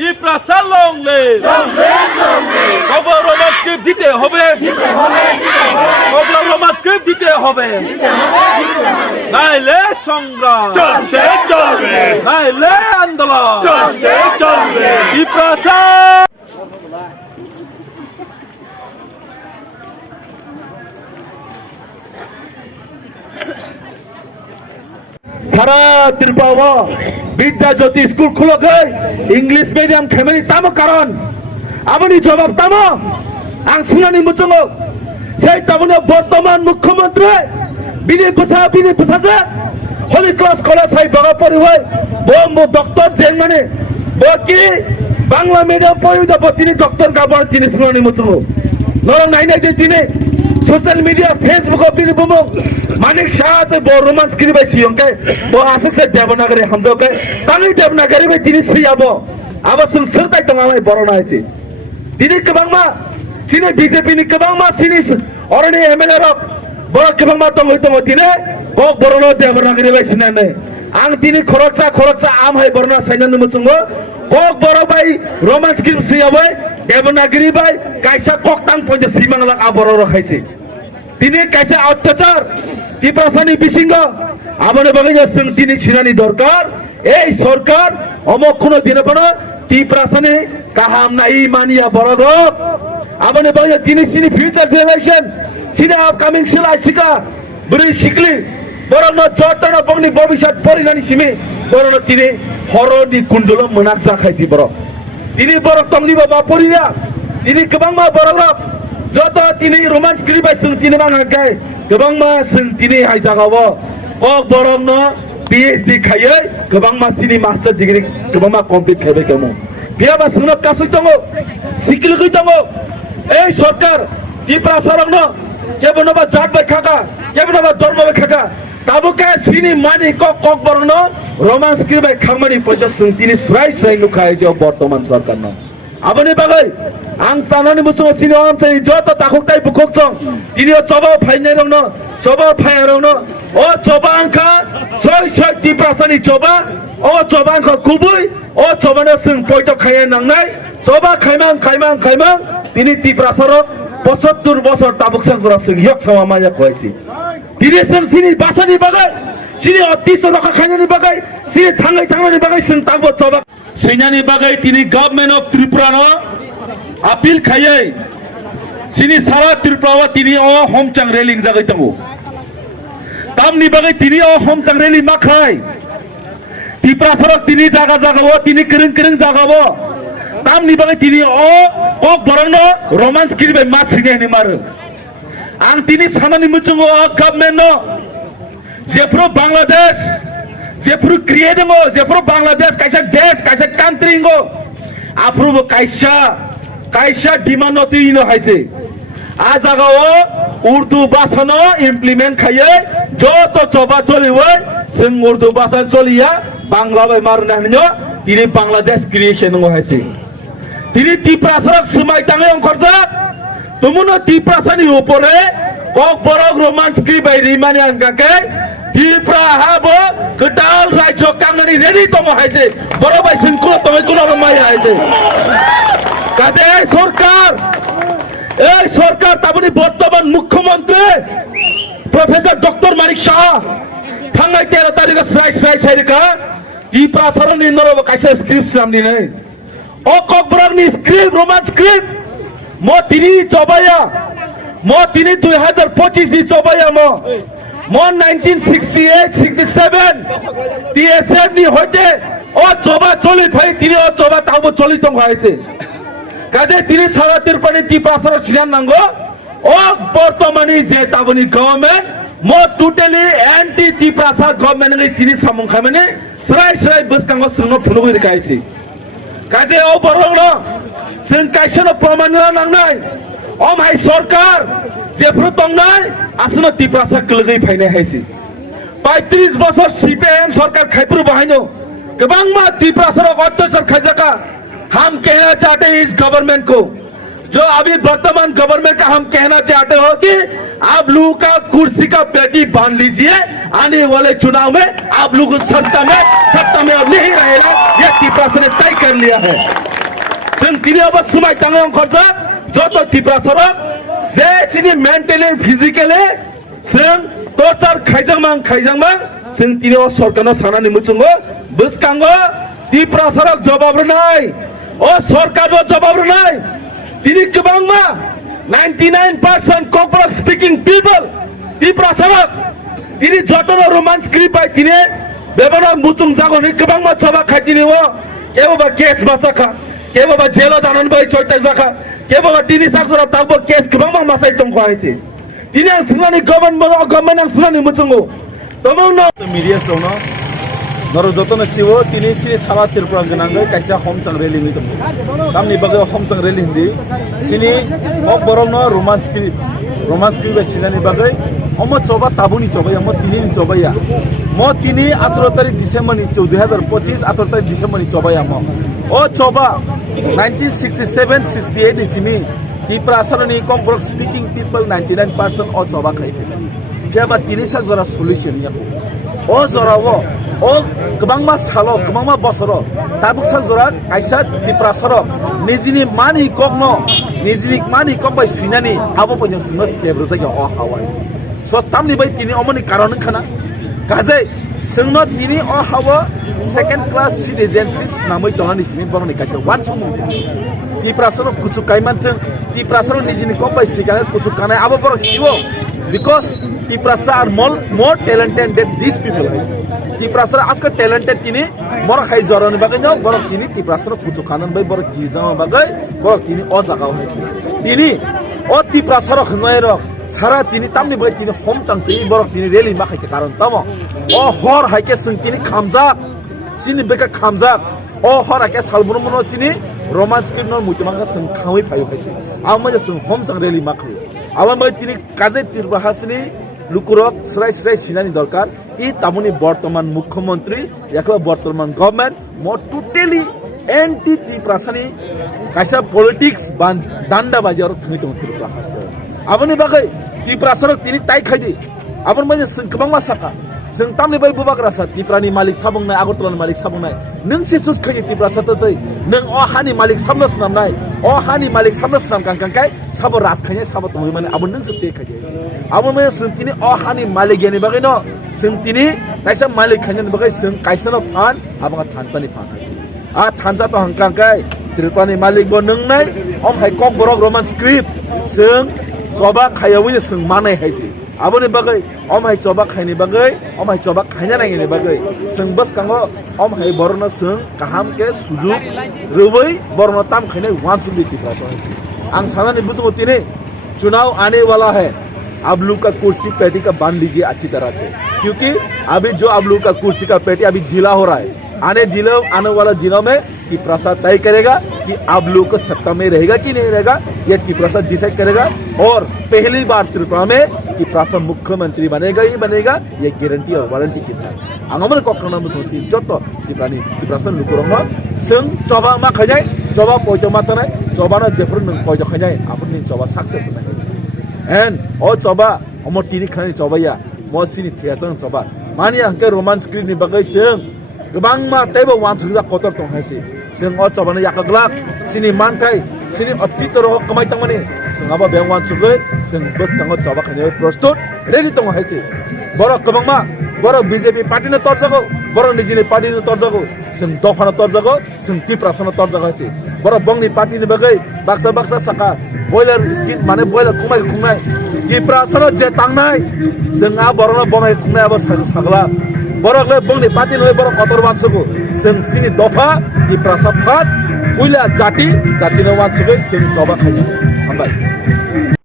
ত্রিপ্রাসা লংলে খবর রোমান্সকে দিতে হবে, খবর রোমান্সকে দিতে হবে, নাইলে সংগ্রাম চলছে চলবে, নাইলে আন্দোলন চলছে চলবে। ত্রিপ্রাসা সারা ত্রিপুরা বিদ্যা জ্যোতি স্কুল খুলো গই ইংলিশ মিডিয়াম খেমেনি তামো কারণ আপনি জবাব তামো আং শুনানি মুচঙ্গ সেই তামনে বর্তমান মুখ্যমন্ত্রী বিনি বুসাজে হলি ক্রস কলেজ হাই বড় পরিবার বম ডক্টর জেন মানে বকি বাংলা মিডিয়াম পরিদব তিনি ডক্টর গাবর তিনি শুনানি মুচঙ্গ নরম নাই নাই তিনি সোশ্যাল মিডিয়া ফেসবুক বিনি বুমো মানিক শাহ বো রোমান্স করি বাই সিয়ংকে বো আসে দেবনাগরী হামজোকে তানি দেবনাগরী বাই তিনি সিয়াবো আবার সুং সরতাই তমাই বড়না হয়েছে তিনি কবাংমা সিনে বিজেপি নি কবাংমা সিনি অরনি এমএলএ রক বড় কবাংমা তং হইতো তিনি ক বড়নো দেবনাগরী বাই সিনানে আং তিনি খরচা আম হাই বড়না সাইনান মুচুঙ্গো কক বড় বাই রোমান্স করি সিয়াবো দেবনাগরী বাই কাইসা ককতাং পয়জে সিমাংলা আ বড় রাখাইছে তিনি কাইসা অত্যাচার ত্রিপ্রাসানি বিসিঙ্গ আমাদের বাগাইয়া তিনি ছিনানি দরকার এই সরকার অমক্ষণ দিনে পড়ো ত্রিপ্রাসানি কাহাম নাই মানিয়া বড় আমাদের বাগাইয়া তিনি সিনি ফিউচার জেনারেশন সিনি আপকামিং সিলাই শিকা বুড়ি শিখলি বড় জটন বংনি ভবিষ্যৎ পরিণানি সিমি বড় তিনি হরদি কুণ্ডল মনাক জাখাইছি বড় তিনি বড় তংলি বাবা পরিয়া তিনি গোबां मा বড় যত তিনি রোমান্স করি বাইসুন তিনি বাঙায় गोबां मा जों दिनै हायजागावो क बरं न पिएचडि खायै गोबां मा सिनि मास्टार डिग्री गोबां मा कमप्लिट खायबाय दङ बियाबा जोंनो कासै दङ सिकिलगै दङ এই সরকার ত্রিপ্রাসারং ন কেবনবা জাত বাই খাকা কেবনবা ধর্ম বাই খাকা তাবুকে সিনি মানি কক বরং ন রোমান্স করি বাই খামানি পয়সা जों তিনি স্রাই নুখায় যে বর্তমান সরকার ন আবনি বাগৈ আং তানানি মুসুং সিনি অনসাই যত তাকুকটাই বুককং তিনি চবা ফাইনাই রং ন চবা ফায়া রং ন ও চবা আংখা ছয় ত্রিপ্রাসানি চবা ও চবা আংখা কুবুই ও চবানো जों পয়তো খাইয়া নাংনাই চবা খাইমাং তিনি ত্রিপ্রাসার ৭৫ বছর তাবুক সংসরা जों ইয়ক সামা মায়া কইছি তিনি जों সিনি বাসানি বাগৈ সিনি অতিস রকা খাইনানি বাগৈ সিনি থাংনানি বাগৈ जों তাবো চবা সৈনানি বাগৈ তিনি গভর্নমেন্ট অফ ত্রিপুরা ন আপিল খাইयै সিনি সারা ত্রিপুরা তিনি ও হোমচাং রেলিং জাগাই দङ তামনি বাগৈ তিনি ও হোমচাং রেলি मा খাই ত্রিপুরা তিনি জাগাও তিনি কিরং জাগাও তামনি বাগৈ তিনি ও কক বরং রোমান্স কিরবাই मा সিংনি মারো আং তিনি সানানি মুচুং ও গভর্নমেন্ট ন जेफ्रो बांग्लादेश जेफ्रो क्रिएट दङ जेफ्रो बांग्लादेश काइसा देश काइसा कान्ट्री गो आफ्रुबो काइसा डिमान्ड नतिनो हाइसे आ जागाओ उर्दू भाषा न इमप्लिमेंट खायै जत चबा चलिवै जों उर्दू भाषा चलिया बांग्ला बाय मारनानिनो तिनि बांग्लादेश क्रिएशन दङ हाइसे तिनि ত্রিপ্রাসারক समाय ताङै अंखरजा तुमुनो ত্রিপ্রাসানি উপরে কক বড় রোমান্স কি বাই রিমানি আনগাকে ত্রিপুরা হাবো গটাল রাজ্য কাঙ্গনি রেডি দङ हाइसे বড় বাই সিনকো তুমি কোন মাই हाइसे কাজে এই সরকার তাবনি বর্তমান মুখ্যমন্ত্রী প্রফেসর ডক্টর মানিক শাহ থাঙ্গাই 13 তারিখে সাইরিকা ত্রিপ্রাসারনি নরব কাইসা স্ক্রিপ্ট নামনি নাই ও ককবরনি স্ক্রিপ্ট রোমান্স স্ক্রিপ্ট মো তিনি চবায়া মো তিনি 2025 নি চবায়া মো 1968 67 টিএসএম নি হইতে ও চবা চলি ভাই তিনি ও চবা তাবো চলি দङ हाइसे কাজে তিনি সারা ত্রিপুরা ত্রিপ্রাসার সিনান নাঙ্গো ও বর্তমানে যে তাবনি গভর্নমেন্ট মো টোটালি অ্যান্টি ত্রিপ্রাসা গভর্নমেন্ট নি তিনি সামং খামানে স্রাই বসকাঙ্গ সুনো ফুলুগৈ কাইছে কাজে ও বরং ন जों কাইসনো প্রমাণ নাংনাই ও মাই সরকার যেফ্রো দংনাই আসনো ত্রিপ্রাসা কলগৈ ফাইনাই हाइसे 35 বছর সিপিএম সরকার খাইপুর বাহাইनो गोबां मा ত্রিপ্রাসার অত্যাচার খাইজাকা हम कहना चाहते हैं इस गवर्नमेंट को जो अभी वर्तमान गवर्नमेंट का हम कहना चाहते हो कि आप लोगों का कुर्सी का पेटी बांध लीजिए आने वाले चुनाव में आप लोग सत्ता में अब नहीं रहेगा ये त्रिपुरा ने तय कर लिया है। তিনি আবার সময় টাঙ্গে খরচা যত ত্রিপুরা সরক যে তিনি মেন্টালি ফিজিক্যালি जों टर्चार खायजांमां जों तिनि सरकारनो सानानि मुचुंगो बसकांगो त्रिपुरा सरक जवाब रोनाय ओ सरकारनो जवाब रोनाय तिनि गोबांमा 99% ककबरक स्पीकिंग पीपल त्रिपुरा सरक तिनि जतनो रोमांस स्क्रिप्ट बाय तिनि बेबानो मुचुं जागोनि गोबांमा जवाब खायतिनि ओ केबा केस मासाखा केबा जेलो जानानै बाय चयता जाखा केबा तिनि साखरा ताबो केस गोबांमा मासाय दंखो आइसे Ini ang sunani government ang sunani mutungo. Tomong no. Media sono. Noro joto na siwo tini si salah Tripura genanggai kaisa home chang rally ni temu. Tamni bagai home chang rally hindi. Sini ok borong no romance ki be sinani bagai. Omo coba tabuni coba ya, mo tini ni coba ya. Mo tini 18 tarik Disember ni 2025 18 tarik Disember ni coba ya mo. Oh coba 1967 68 ni sini. Tripura Sarani Kongkrok speaking people 99% o coba kai. Dia ba tini sak zora solution ya. O zora wo o kebang mas halo kebang mas bosoro. Tabuk sak zora kaisa Tripura Sarok. Nijini mani kokno nijini mani kok bai sinani abo ponyang semes sebrosa ya o hawan. So tamni bai tini omoni karon khana. Kazai sengno tini o hawa second class citizenship namai tonani simin boroni kaisa one sumu. Tripura Sarok kuchu kaimanten Tripura Sarok nijini kok bai sikanga kuchu kanai abo boro siwo because Tripura are more talented than these people guys. Tripura Sarok aska talented tini boro khai joroni bagai no boro tini Tripura Sarok kuchu kanan bai boro gijang bagai boro tini o jaga hoichi tini o Tripura Sarok noero sara tini tamni bai tini hom chang tini boro tini rally ma khai karon tamo o hor haike sung tini khamjak sini beka khamjak o hor haike salburmuno sini romance kirno mutimanga sung khawi phayo kaisi amma sung hom chang rally ma khai awan bai tini kaje Tripura hasini lukurok srai sinani dorkar ই তামনি বর্তমান মুখ্যমন্ত্রী ইয়াকো বর্তমান government মো totally anti ত্রিপুরাসানি কাইসা politics বান দান্ডাবাজি আর থনি তং ত্রিপুরা হাসতে আবনি বাগৈ ত্রিপুরা সরক তিনি তাই খাইদি আবন মাঝে সংকবাং মাসাকা जों तामनि बै बुबाग्रासा त्रिपुरानि मालिक साबुंनाय आगरतलानि मालिक साबुंनाय नों सेसुस खायो त्रिपुरा सातै नों अ हानि मालिक सामनो सुनामनाय अ हानि मालिक सामनो सुनाम कांकांकाय साबो राजखान्या साबो तंगै माने आबो नों सते खायो आबो मे जोंतिनि अ हानि मालिक यानि बागै न जोंतिनि कायसा मालिक खान्यानि बागै जों कायसानो फान आबा थानसानि फान आ थानजा तो हंकांकाय त्रिपुरानि मालिक बो नोंनाय अम हाय कक बरक रोमान स्क्रिप्ट जों सबा खायावैनो जों मानाय हायसि aboni bagai om hai coba khaini bagai om hai coba khanya nangini bagai sung bas kango om hai borno sung kaham ke sujuk rubai borno tam khaine wan sudi tika so ang sanani बुझो तिने चुनाव आने वाला है आप लोग का कुर्सी पेटी का बांध लीजिए अच्छी तरह से क्योंकि अभी जो आप लोग का कुर्सी का पेटी अभी ढीला हो रहा है आने वाला दिनों में कि प्रसाद तय करेगा कि आप लोग को सत्ता में रहेगा कि नहीं रहेगा ये त्रिपुरा डिसाइड करेगा और पहली बार त्रिपुरा में त्रिपुरा मुख्यमंत्री बनेगा ही बनेगा ये गारंटी और वारंटी के साथ आंगमन कोकरना मुसोसी जतो त्रिपुरा लुकुरंग जों जबा मा खजाय जबा पयतो मातनाय जबाना जेफोर नों पयतो खजाय आफोरनि जबा सक्सेस होनाय एन्ड ओ जबा अमतिनि खानि जबाया मसिनि थियासं जबा मानि आंके रोमान्स क्रिनि बगै जों गोबां मा तैबो वानसुजा कतर दं हायसि जों अ जबानो याकग्लाक सिनि मानथाय सिनि अतितर कमाय तंमाने जों आबा बें वानसुगै जों बस तंग जबा खानि प्रस्तुत रेडी दं हायसि बर गोबां मा बर बीजेपी पार्टीनो तरजागो बर निजिनि पार्टीनो तरजागो जों दफानो तरजागो जों त्रिपुरासनो तरजागो हायसि बर बंगनि पार्टीनि बगै बाक्सा साका बॉयलर स्किन माने बॉयलर खुंनाय त्रिपुरासनो जे तांनाय जों आ बरनो बनाय खुंनाय आबो सागला बरकले बंगनि पार्टीनो बर कतर वानसुगो जों सिनि दफा त्रिपुरा फास उइला जातिनो वानसुगै जों जबा खायनो हामबाय